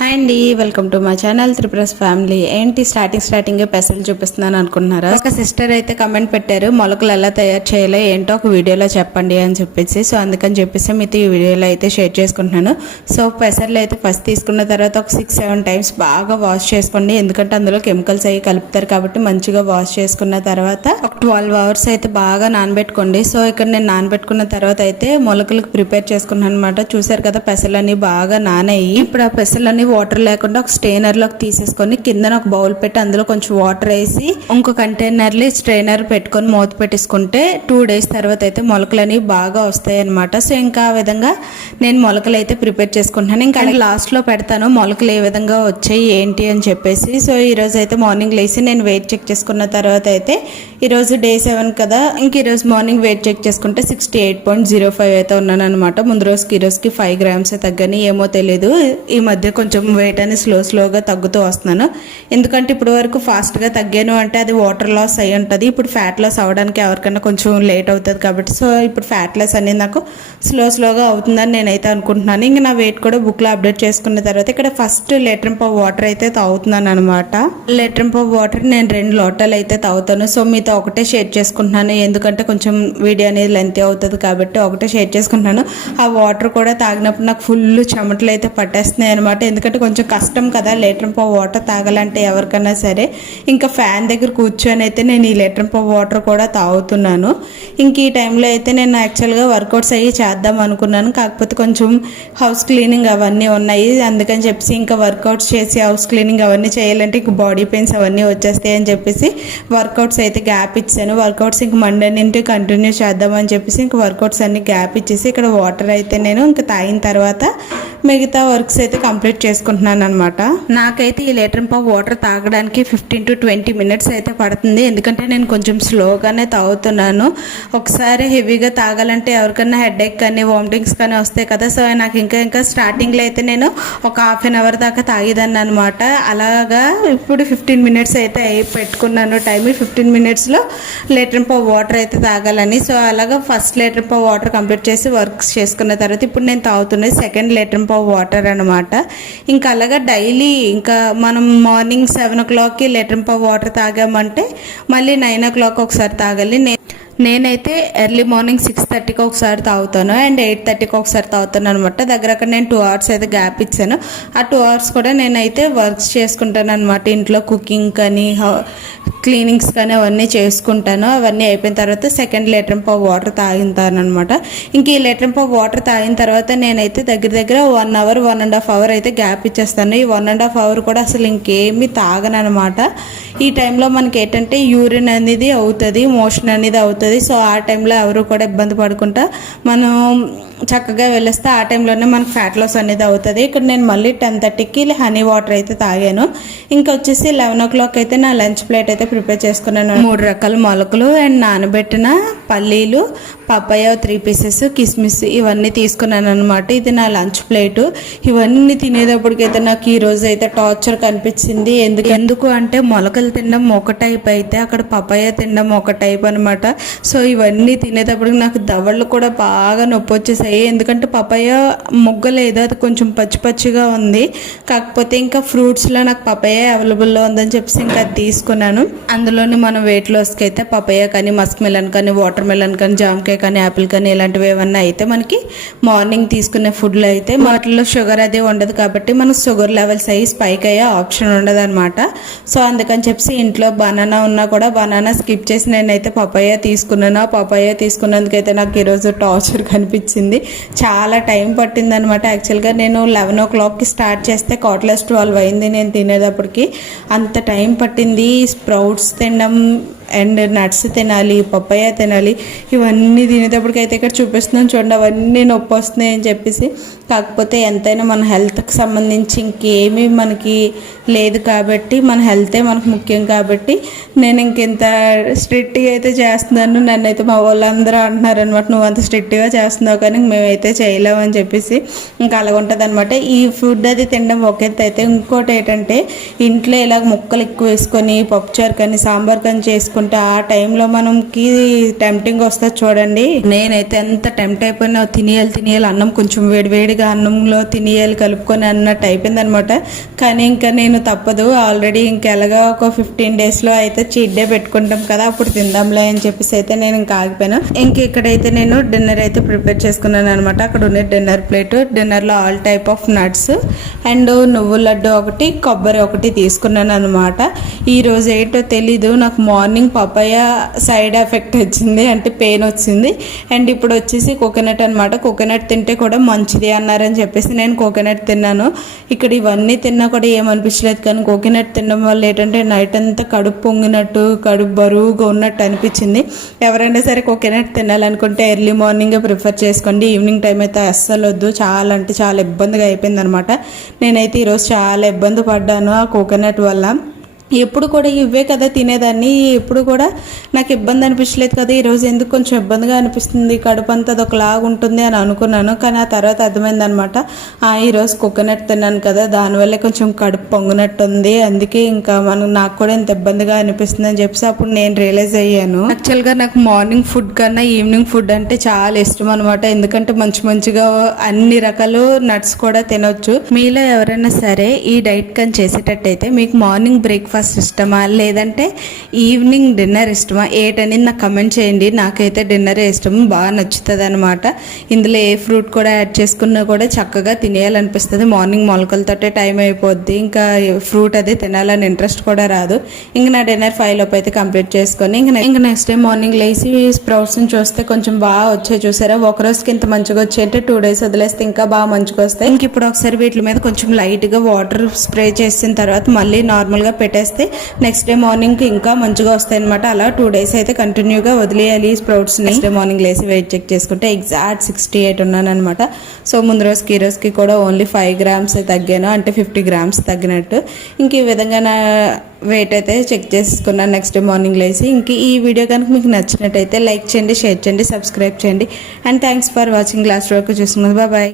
Hi అండి, welcome to my channel Tripura's family. ఏంటి starting పెసలు చూపిస్తున్నాను అనుకుంటున్నారా? ఒక సిస్టర్ అయితే కమెంట్ పెట్టారు, మొలకలు ఎలా తయారు చేయాలో ఏంటో ఒక వీడియోలో చెప్పండి అని చెప్పేసి. సో అందుకని చెప్పేసి మీతో ఈ వీడియోలో అయితే షేర్ చేసుకుంటున్నాను. సో పెసర్లు అయితే ఫస్ట్ తీసుకున్న తర్వాత ఒక 6-7 టైమ్స్ బాగా వాష్ చేసుకోండి, ఎందుకంటే అందులో కెమికల్స్ అవి కలుపుతారు కాబట్టి మంచిగా వాష్ చేసుకున్న తర్వాత ఒక 12 అవర్స్ అయితే బాగా నానబెట్టుకోండి. సో ఇక్కడ నేను నానబెట్టుకున్న తర్వాత అయితే మొలకలకు ప్రిపేర్ చేసుకున్నాను అనమాట. చూసారు కదా, పెసలన్నీ బాగా నానాయి. ఇప్పుడు ఆ పెసలన్నీ వాటర్ లేకుండా ఒక స్ట్రైనర్ లోకి తీసేసుకొని కింద ఒక బౌల్ పెట్టి అందులో కొంచెం వాటర్ వేసి ఇంకో కంటైనర్ లో స్ట్రైనర్ పెట్టుకొని మూత పెట్టేసుకుంటే 2 days తర్వాత అయితే మొలకలు అనేవి బాగా వస్తాయి అనమాట. సో ఇంకా ఆ విధంగా నేను మొలకలు అయితే ప్రిపేర్ చేసుకుంటున్నాను. ఇంకా లాస్ట్ లో పెడతాను మొలకలు ఏ విధంగా వచ్చాయి ఏంటి అని చెప్పేసి. సో ఈ రోజు అయితే మార్నింగ్ లేసి నేను వెయిట్ చెక్ చేసుకున్న తర్వాత అయితే ఈరోజు Day 7 కదా, ఇంక ఈరోజు మార్నింగ్ వెయిట్ చెక్ చేసుకుంటే 68.05 అయితే ఉన్నాను అనమాట. ముందు రోజుకి ఈ రోజుకి 5 grams తగ్గని ఏమో తెలియదు. ఈ మధ్య కొంచెం వెయిట్ అని స్లోగా తగ్గుతూ వస్తున్నాను. ఎందుకంటే ఇప్పుడు వరకు ఫాస్ట్గా తగ్గాను అంటే అది వాటర్ లాస్ అయి ఉంటుంది. ఇప్పుడు ఫ్యాట్ లాస్ అవ్వడానికి ఎవరికైనా కొంచెం లేట్ అవుతుంది కాబట్టి సో ఇప్పుడు ఫ్యాట్ లాస్ అనేది నాకు స్లోగా అవుతుందని నేనైతే అనుకుంటున్నాను. ఇంకా నా వెయిట్ కూడా బుక్లో అప్డేట్ చేసుకున్న తర్వాత ఇక్కడ ఫస్ట్ లీటర్ వాటర్ అయితే తాగుతున్నాను అనమాట. లీటర్ వాటర్ నేను 2 లోటాలు అయితే తాగుతాను. సో మీతో ఒకటే షేర్ చేసుకుంటున్నాను, ఎందుకంటే కొంచెం వీడియో అనేది లెంత్ అవుతుంది కాబట్టి ఒకటే షేర్ చేసుకుంటున్నాను. ఆ వాటర్ కూడా తాగినప్పుడు నాకు ఫుల్ చెమటలు అయితే పట్టేస్తున్నాయి అనమాట. ఎందుకంటే కొంచెం కష్టం కదా లీటర్ వాటర్ తాగాలంటే ఎవరికైనా సరే. ఇంకా ఫ్యాన్ దగ్గర కూర్చొని అయితే నేను ఈ లీటర్ వాటర్ కూడా తాగుతున్నాను. ఇంక ఈ టైంలో అయితే నేను యాక్చువల్గా వర్కౌట్స్ అయ్యి చేద్దాం అనుకున్నాను, కాకపోతే కొంచెం హౌస్ క్లీనింగ్ అవన్నీ ఉన్నాయి. అందుకని చెప్పేసి ఇంకా వర్కౌట్స్ చేసి హౌస్ క్లీనింగ్ అవన్నీ చేయాలంటే ఇంక బాడీ పెయిన్స్ అవన్నీ వచ్చేస్తాయి అని చెప్పేసి వర్కౌట్స్ అయితే గ్యాప్ ఇచ్చాను. వర్కౌట్స్ ఇంక మండే నుండి కంటిన్యూ చేద్దామని చెప్పేసి ఇంక వర్కౌట్స్ అన్ని గ్యాప్ ఇచ్చేసి ఇక్కడ వాటర్ అయితే నేను ఇంకా తాగిన తర్వాత మిగతా వర్క్స్ అయితే కంప్లీట్ చేసుకుంటున్నాను అనమాట. నాకైతే ఈ లీటర్ వాటర్ తాగడానికి 15 to 20 minutes అయితే పడుతుంది, ఎందుకంటే నేను కొంచెం స్లోగానే తాగుతున్నాను. ఒకసారి హెవీగా తాగాలంటే ఎవరికైనా హెడేక్ కానీ వామిటింగ్స్ కానీ వస్తాయి కదా. సో నాకు ఇంకా స్టార్టింగ్లో అయితే నేను ఒక 1/2 hour దాకా తాగేదాన్ని అనమాట. అలాగా ఇప్పుడు 15 minutes అయితే పెట్టుకున్నాను టైం. 15 minutesలో లీటర్ వాటర్ అయితే తాగాలని. సో అలాగా ఫస్ట్ లీటర్ వాటర్ కంప్లీట్ చేసి వర్క్స్ చేసుకున్న తర్వాత ఇప్పుడు నేను తాగుతున్నది సెకండ్ లీటర్ వాటర్ అనమాట. ఇంకా అలాగా డైలీ ఇంకా మనం మార్నింగ్ 7 o'clockకి లీటర్ వాటర్ తాగామంటే మళ్ళీ 9 o'clock ఒకసారి తాగాలి. నేనైతే ఎర్లీ మార్నింగ్ 6:30కి ఒకసారి తాగుతాను అండ్ 8:30కి ఒకసారి తాగుతాను అనమాట. దగ్గర నేను 2 hours అయితే గ్యాప్ ఇచ్చాను. ఆ 2 hours కూడా నేనైతే వర్క్స్ చేసుకుంటాను అనమాట. ఇంట్లో కుకింగ్ కానీ క్లీనింగ్స్ కానీ అవన్నీ చేసుకుంటాను. అవన్నీ అయిపోయిన తర్వాత సెకండ్ లీటర్ వాటర్ తాగుతాను అనమాట. ఇంక ఈ లీటర్ వాటర్ తాగిన తర్వాత నేనైతే దగ్గర 1 hour 1.5 hour అయితే గ్యాప్ ఇచ్చేస్తాను. ఈ 1.5 hour కూడా అసలు ఇంకేమీ తాగనమాట. ఈ టైంలో మనకి ఏంటంటే యూరిన్ అనేది అవుతుంది, మోషన్ అనేది అవుతుంది. సో ఆ టైంలో ఎవరు కూడా ఇబ్బంది పడకుండా మనం చక్కగా వెళ్ళేస్తే ఆ టైంలోనే మనకు ఫ్యాట్ లాస్ అనేది అవుతుంది. ఇక్కడ నేను మళ్ళీ 10:30కి హనీ వాటర్ అయితే తాగాను. ఇంకా వచ్చేసి 11 o'clock అయితే నా లంచ్ ప్లేట్ అయితే ప్రిపేర్ చేసుకున్నాను. 3 రకాల మొలకలు అండ్ నానబెట్టిన పల్లీలు, పపాయ 3 pieces, కిస్మిస్ ఇవన్నీ తీసుకున్నాను అనమాట. ఇది నా లంచ్ ప్లేటు. ఇవన్నీ తినేటప్పటికైతే నాకు ఈ రోజు అయితే టార్చర్ కనిపించింది. ఎందుకు అంటే మొలకలు తినడం ఒక టైప్ అయితే అక్కడ పపాయ తినడం ఒక టైప్ అనమాట. సో ఇవన్నీ తినేటప్పటికి నాకు దవళ్ళు కూడా బాగా నొప్పి వచ్చేసాయి. ఎందుకంటే పపాయ మొగ్గలేదు, అది కొంచెం పచ్చిగా ఉంది. కాకపోతే ఇంకా ఫ్రూట్స్లో నాకు పపాయ అవైలబుల్లో ఉందని చెప్పేసి ఇంకా అది తీసుకున్నాను. అందులోని మనం వెయిట్ లాస్కి అయితే పపాయ కానీ, మస్క్ మెలన్ కానీ, వాటర్ మెలన్ కానీ, జామకాయ కానీ, యాపిల్ కానీ ఇలాంటివి ఏమన్నా అయితే మనకి మార్నింగ్ తీసుకునే ఫుడ్లో అయితే వాటిలో షుగర్ అదే ఉండదు కాబట్టి మనకు షుగర్ లెవెల్స్ అయ్యి స్పైక్ అయ్యే ఆప్షన్ ఉండదు అనమాట. సో అందుకని చెప్పేసి ఇంట్లో బనానా ఉన్నా కూడా బనానా స్కిప్ చేసి నేనైతే పపాయ తీసుకున్నాను. ఆ పపాయ తీసుకున్నందుకైతే నాకు ఈరోజు టార్చర్ కనిపించింది. చాలా టైం పట్టింది అనమాట. యాక్చువల్గా నేను 11 o'clockకి స్టార్ట్ చేస్తే 12 అయింది నేను తినేటప్పటికి. అంత టైం పట్టింది. స్ప్రౌట్స్ తినడం అండ్ నట్స్ తినాలి, పపాయ తినాలి, ఇవన్నీ తినేటప్పటికైతే ఇక్కడ చూపిస్తున్నాను చూడండి, అవన్నీ నొప్పి వస్తున్నాయి అని చెప్పేసి. కాకపోతే ఎంతైనా మన హెల్త్కి సంబంధించి ఇంకేమీ మనకి లేదు కాబట్టి మన హెల్తే మనకు ముఖ్యం కాబట్టి నేను ఇంకెంత స్ట్రిక్ట్గా అయితే చేస్తున్నాను. నన్నైతే మా వాళ్ళందరూ అంటున్నారు అనమాట, నువ్వు అంత స్ట్రిక్ట్గా చేస్తున్నావు కానీ మేమైతే చేయలేము అని చెప్పేసి. ఇంకా అలాగ ఉంటుంది అనమాట. ఈ ఫుడ్ అది తినడం ఒక ఎత్తు అయితే ఇంకోటి ఏంటంటే ఇంట్లో ఇలాగ ముక్కలు ఎక్కువ వేసుకొని పప్పుచారు కానీ సాంబార్ కానీ చేసుకొని చేసుకుంటే ఆ టైంలో మనకి టెంప్టింగ్ వస్తుంది చూడండి. నేనైతే ఎంత టెంప్ట్ అయిపోయినా తినేయాలి అన్నం కొంచెం వేడివేడిగా అన్నంలో తినేయాలి కలుపుకొని అన్నట్టు అయిపోయింది అనమాట. కానీ ఇంకా నేను తప్పదు, ఆల్రెడీ ఇంకెలాగా ఒక 15 daysలో అయితే చీట్ డే పెట్టుకుంటాం కదా, అప్పుడు తిందాంలే అని చెప్పేసి అయితే నేను ఇంకా ఆగిపోయాను. ఇంక ఇక్కడైతే నేను డిన్నర్ అయితే ప్రిపేర్ చేసుకున్నాను అనమాట. అక్కడ ఉన్న డిన్నర్ ప్లేట్, డిన్నర్లో all type of nuts and నువ్వుల లడ్డు ఒకటి, కొబ్బరి ఒకటి తీసుకున్నాను అనమాట. ఈరోజు ఏంటో తెలీదు, నాకు మార్నింగ్ పపాయ సైడ్ ఎఫెక్ట్ వచ్చింది, అంటే పెయిన్ వచ్చింది. అండ్ ఇప్పుడు వచ్చేసి కోకోనట్ అనమాట. కోకోనట్ తింటే కూడా మంచిది అన్నారని చెప్పేసి నేను కోకోనట్ తిన్నాను. ఇక్కడ ఇవన్నీ తిన్నా కూడా ఏమనిపించలేదు, కానీ కోకోనట్ తినడం వల్ల ఏంటంటే నైట్ అంతా కడుపు పొంగినట్టు, కడుపు బరువుగా ఉన్నట్టు అనిపించింది. ఎవరైనా సరే కోకోనట్ తినాలనుకుంటే ఎర్లీ మార్నింగే ప్రిఫర్ చేసుకోండి, ఈవినింగ్ టైం అయితే అస్సలు వద్దు. చాలా అంటే చాలా ఇబ్బందిగా అయిపోయింది అనమాట. నేనైతే ఈరోజు చాలా ఇబ్బంది పడ్డాను ఆ కోకోనట్ వల్ల. ఎప్పుడు కూడా ఇవే కదా తినేదాన్ని, ఎప్పుడు కూడా నాకు ఇబ్బంది అనిపించలేదు కదా, ఈరోజు ఎందుకు కొంచెం ఇబ్బందిగా అనిపిస్తుంది, కడుపు అంతా ఒకలాగా ఉంటుంది అని అనుకున్నాను. కానీ ఆ తర్వాత అర్థమైంది అనమాట, ఈరోజు కోకోనట్ తిన్నాను కదా దానివల్లే కొంచెం కడుపు పొంగినట్టు ఉంది, అందుకే ఇంకా నాకు కూడా ఇంత ఇబ్బందిగా అనిపిస్తుంది అని చెప్పేసి అప్పుడు నేను రియలైజ్ అయ్యాను. యాక్చువల్గా నాకు మార్నింగ్ ఫుడ్ కన్నా ఈవినింగ్ ఫుడ్ అంటే చాలా ఇష్టం అనమాట. ఎందుకంటే మంచిగా అన్ని రకాలు నట్స్ కూడా తినొచ్చు. మీలో ఎవరైనా సరే ఈ డైట్ కానీ చేసేటట్టయితే మీకు మార్నింగ్ బ్రేక్ఫాస్ట్ ఇష్టమా లేదంటే ఈవినింగ్ డిన్నర్ ఇష్టమా ఏటనేది నాకు కమెంట్ చేయండి. నాకైతే డిన్నరే ఇష్టం, బాగా నచ్చుతుంది అనమాట. ఇందులో ఏ ఫ్రూట్ కూడా యాడ్ చేసుకున్నా కూడా చక్కగా తినేయాలనిపిస్తుంది. మార్నింగ్ మొలకలతోటే టైం అయిపోద్ది, ఇంకా ఫ్రూట్ అది తినాలని ఇంట్రెస్ట్ కూడా రాదు. ఇంకా నా డిన్నర్ 5 లోపు అయితే కంప్లీట్ చేసుకొని ఇంకా నెక్స్ట్ డే మార్నింగ్ లేచి స్ప్రౌట్స్ని చూస్తే కొంచెం బాగా వచ్చాయి. చూసారా, ఒక రోజుకి ఇంత మంచిగా వచ్చాయి అంటే 2 days వదిలేస్తే ఇంకా బాగా మంచిగా వస్తాయి. ఇంక ఇప్పుడు ఒకసారి వీటి మీద కొంచెం లైట్గా వాటర్ స్ప్రే చేసిన తర్వాత మళ్ళీ నార్మల్గా పెట్టేస్తే నెక్స్ట్ డే మార్నింగ్ ఇంకా మంచిగా వస్తాయి అనమాట. అలా 2 days అయితే కంటిన్యూగా వదిలేయాలి స్ప్రౌట్స్. నెక్స్ట్ డే మార్నింగ్ లేసి వెయిట్ చెక్ చేసుకుంటే ఎగ్జాక్ట్ 68 ఉన్నాను అనమాట. సో ముందు రోజుకి ఈ రోజుకి కూడా ఓన్లీ 5 grams తగ్గాను, అంటే 50 grams తగ్గినట్టు. ఇంక ఈ విధంగా నా వెయిట్ అయితే చెక్ చేసుకున్నాను నెక్స్ట్ డే మార్నింగ్ లేసి. ఇంక ఈ వీడియో కనుక మీకు నచ్చినట్టయితే లైక్ చేయండి, షేర్ చేయండి, సబ్స్క్రైబ్ చేయండి. And thanks for watching. Last వరకు చూసుకున్నది. బాయ్.